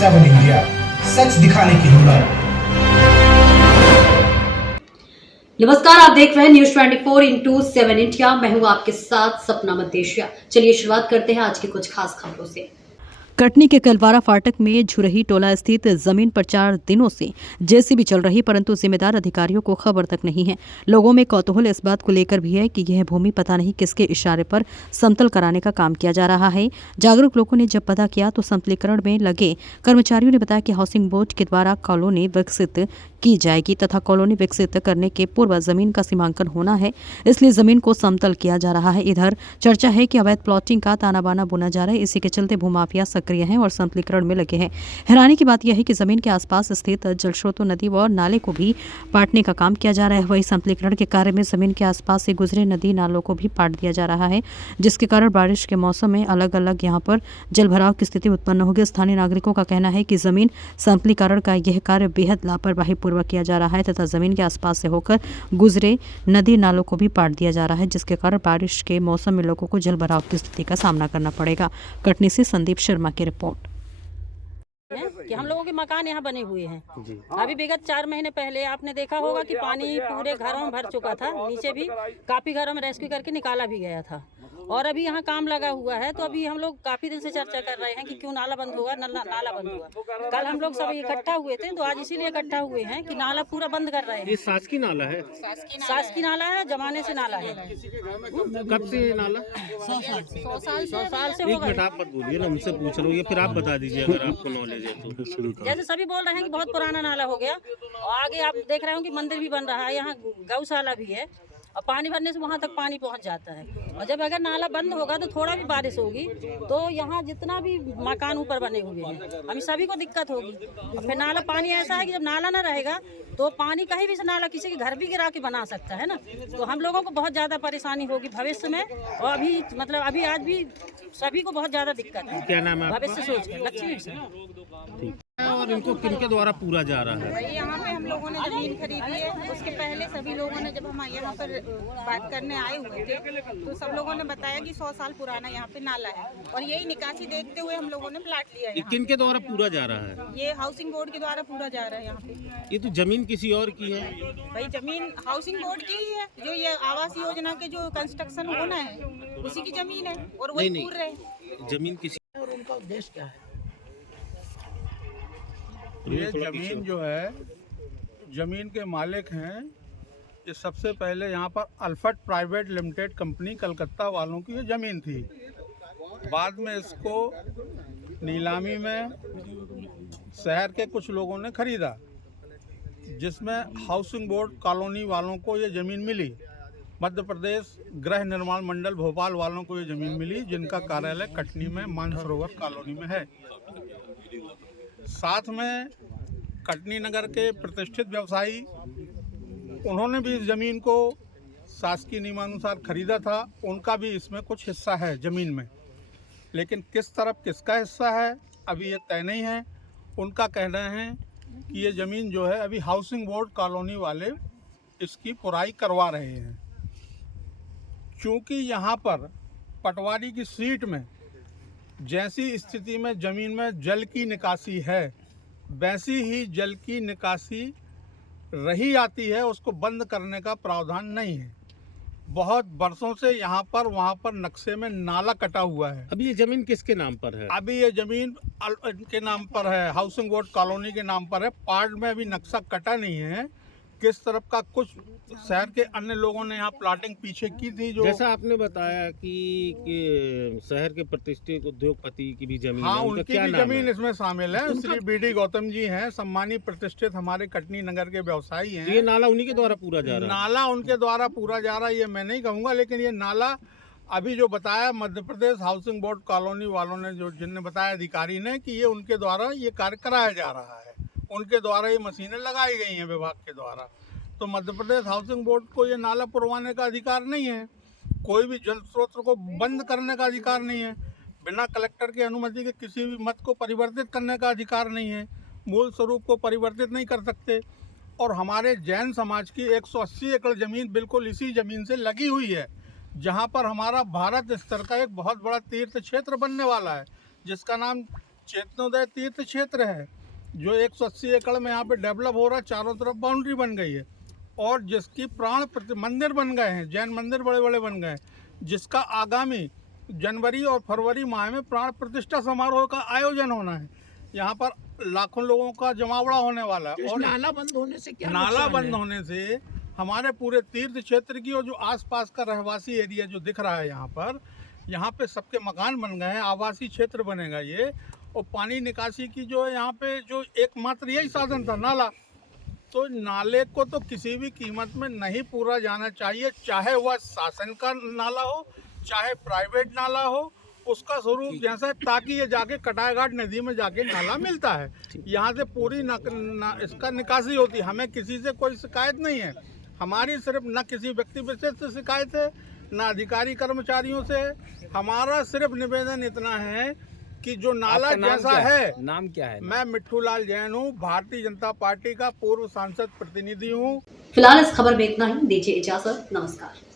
7 India, सच दिखाने की हिम्मत। नमस्कार, आप देख रहे हैं न्यूज 24/7 इंडिया। मैं हूं आपके साथ सपना मदेशिया। चलिए शुरुआत करते हैं आज की कुछ खास खबरों से। कटनी के कलवारा फाटक में झुरही टोला स्थित जमीन पर 4 दिनों से जेसीबी चल रही, परंतु जिम्मेदार अधिकारियों को खबर तक नहीं है। लोगों में कौतूहल इस बात को लेकर भी है कि यह भूमि पता नहीं किसके इशारे पर समतल कराने का काम किया जा रहा है। जागरूक लोगों ने जब पता किया तो समतलीकरण में लगे कर्मचारियों ने बताया कि हाउसिंग बोर्ड के द्वारा कॉलोनी विकसित की जाएगी तथा कॉलोनी विकसित करने के पूर्व जमीन का सीमांकन होना है, इसलिए जमीन को समतल किया जा रहा है। इधर चर्चा है कि अवैध प्लॉटिंग का ताना बाना बुना जा रहा है, इसी के चलते भूमाफिया सक्रिय हैं और समतलीकरण में लगे हैं। हैरानी की बात यह है कि जमीन के आसपास स्थित जल स्रोतों, नदी व नाले को भी पाटने का काम किया जा रहा है। वही समतलीकरण के कार्य में जमीन के आसपास से गुजरे नदी नालों को भी पाट दिया जा रहा है, जिसके कारण बारिश के मौसम में अलग अलग यहाँ पर जल भराव की स्थिति उत्पन्न होगी। स्थानीय नागरिकों का कहना है कि जमीन समतलीकरण का यह कार्य बेहद लापरवाही पूर्वक किया जा रहा है तथा जमीन के आसपास से होकर गुजरे नदी नालों को भी पाट दिया जा रहा है, जिसके कारण बारिश के मौसम में लोगों को जल भराव की स्थिति का सामना करना पड़ेगा। कटनी से संदीप शर्मा की रिपोर्ट। कि हम लोगों के मकान यहाँ बने हुए हैं। अभी विगत 4 महीने पहले आपने देखा होगा कि पानी पूरे घरों में भर चुका था, नीचे भी काफी घरों में रेस्क्यू करके निकाला भी गया था। और अभी यहाँ काम लगा हुआ है, तो अभी हम लोग काफी दिन से चर्चा कर रहे हैं कि क्यों नाला बंद होगा, नाला बंद होगा। कल हम लोग सब इकट्ठा हुए थे, तो आज इसीलिए इकट्ठा हुए हैं कि नाला पूरा बंद कर रहे हैं। ये शासकीय नाला है? शासकीय नाला है, जमाने से नाला है। कब से ये नाला? 100 साल से एक होगा। मिनट, आप मत बोलिए ना, हमसे पूछ रहे हो, या फिर आप बता दीजिए अगर आपको नॉलेज है तो। जैसे सभी बोल रहे हैं कि बहुत पुराना नाला हो गया, और आगे आप देख रहे हो कि मंदिर भी बन रहा है, यहाँ गौशाला भी है, और पानी भरने से वहाँ तक पानी पहुँच जाता है। और जब अगर नाला बंद होगा तो थोड़ा भी बारिश होगी तो यहाँ जितना भी मकान ऊपर बने हुए हैं अभी सभी को दिक्कत होगी। और फिर नाला पानी ऐसा है कि जब नाला ना रहेगा तो पानी कहीं भी से नाला किसी के घर भी गिरा के बना सकता है ना, तो हम लोगों को बहुत ज़्यादा परेशानी होगी भविष्य में। और अभी मतलब अभी आज भी सभी को बहुत ज़्यादा दिक्कत है। क्या नाम है? भविष्य सोच के लक्ष्मी से। और इनको किनके द्वारा पूरा जा रहा है? भाई यहाँ पे हम लोगों ने जमीन खरीदी है, उसके पहले सभी लोगों ने, जब हम यहाँ पर बात करने आए हुए थे तो सब लोगों ने बताया कि 100 साल पुराना यहाँ पे नाला है, और यही निकासी देखते हुए हम लोगों ने प्लाट लिया है। किनके द्वारा पूरा जा रहा है? ये हाउसिंग बोर्ड के द्वारा पूरा जा रहा है यहाँ पे। ये तो जमीन किसी और की है। भाई जमीन हाउसिंग बोर्ड की ही है, जो ये आवास योजना के जो कंस्ट्रक्शन होना है उसी की जमीन है, और वही नहीं, पूर रहे। जमीन किसी और उनका उद्देश्य क्या है? ये जमीन जो है, जमीन के मालिक हैं, ये सबसे पहले यहाँ पर अल्फर्ट प्राइवेट लिमिटेड कंपनी कलकत्ता वालों की ये ज़मीन थी। बाद में इसको नीलामी में शहर के कुछ लोगों ने खरीदा, जिसमें हाउसिंग बोर्ड कॉलोनी वालों को ये ज़मीन मिली। मध्य प्रदेश गृह निर्माण मंडल भोपाल वालों को ये ज़मीन मिली, जिनका कार्यालय कटनी में मानसरोवर कॉलोनी में है। साथ में कटनी नगर के प्रतिष्ठित व्यवसायी, उन्होंने भी इस ज़मीन को शासकीय नियमानुसार खरीदा था, उनका भी इसमें कुछ हिस्सा है ज़मीन में, लेकिन किस तरफ किसका हिस्सा है अभी ये तय नहीं है। उनका कहना है कि ये ज़मीन जो है अभी हाउसिंग बोर्ड कॉलोनी वाले इसकी पुराई करवा रहे हैं। चूँकि यहाँ पर पटवारी की सीट में जैसी स्थिति में ज़मीन में जल की निकासी है, वैसी ही जल की निकासी रही आती है, उसको बंद करने का प्रावधान नहीं है। बहुत बरसों से यहाँ पर वहाँ पर नक्शे में नाला कटा हुआ है। अभी ये जमीन किसके नाम पर है? अभी ये ज़मीन के नाम पर है, हाउसिंग बोर्ड कॉलोनी के नाम पर है। पार्ट में अभी नक्शा कटा नहीं है किस तरफ का। कुछ शहर के अन्य लोगों ने यहाँ प्लाटिंग पीछे की थी, जो जैसा आपने बताया कि शहर के प्रतिष्ठित उद्योगपति की भी जमीन हाँ, है, उनका उनकी क्या भी नाम जमीन है? इसमें शामिल है। श्री बीडी गौतम जी हैं, सम्मानित प्रतिष्ठित हमारे कटनी नगर के व्यवसायी हैं। ये नाला उन्हीं के द्वारा पूरा जा रहा है? नाला उनके द्वारा पूरा जा रहा है ये मैं नहीं कहूँगा, लेकिन ये नाला अभी जो बताया Madhya Pradesh housing board colony वालों ने, जो जिनने बताया अधिकारी ने, कि ये उनके द्वारा ये कार्य कराया जा रहा है, उनके द्वारा ये मशीनें लगाई गई हैं विभाग के द्वारा। तो मध्य प्रदेश हाउसिंग बोर्ड को ये नाला पुरवाने का अधिकार नहीं है, कोई भी जल स्रोत को बंद करने का अधिकार नहीं है, बिना कलेक्टर की अनुमति के किसी भी मत को परिवर्तित करने का अधिकार नहीं है, मूल स्वरूप को परिवर्तित नहीं कर सकते। और हमारे जैन समाज की 180 एकड़ ज़मीन बिल्कुल इसी ज़मीन से लगी हुई है, जहां पर हमारा भारत स्तर का एक बहुत बड़ा तीर्थ क्षेत्र बनने वाला है, जिसका नाम चेतनोदय तीर्थ क्षेत्र है जो 180 एकड़ में यहाँ पे डेवलप हो रहा है, चारों तरफ बाउंड्री बन गई है और जिसकी मंदिर बन गए हैं, जैन मंदिर बड़े बड़े बन गए हैं, जिसका आगामी जनवरी और फरवरी माह में प्राण प्रतिष्ठा समारोह का आयोजन होना है। यहाँ पर लाखों लोगों का जमावड़ा होने वाला है और नाला बंद होने से क्या नाला नुकसान बंद है? होने से हमारे पूरे तीर्थ क्षेत्र की और जो आसपास का रहवासी एरिया जो दिख रहा है यहाँ पे सबके मकान बन गए हैं, आवासीय क्षेत्र बनेगा ये। और पानी निकासी की जो है यहाँ पे जो एकमात्र यही साधन था नाला, तो नाले को तो किसी भी कीमत में नहीं पूरा जाना चाहिए, चाहे वह शासन का नाला हो चाहे प्राइवेट नाला हो, उसका स्वरूप जैसा है, ताकि ये जाके कटाईघाट नदी में जाके नाला मिलता है, यहाँ से पूरी इसका निकासी होती है। हमें किसी से कोई शिकायत नहीं है, हमारी सिर्फ न किसी व्यक्ति विशेष से शिकायत है न अधिकारी कर्मचारियों से। हमारा सिर्फ निवेदन इतना है कि जो नाला जैसा है। नाम क्या है? मैं मिट्ठू लाल जैन हूँ, भारतीय जनता पार्टी का पूर्व सांसद प्रतिनिधि हूँ। फिलहाल इस खबर में इतना ही, दीजिए इजाजत, नमस्कार।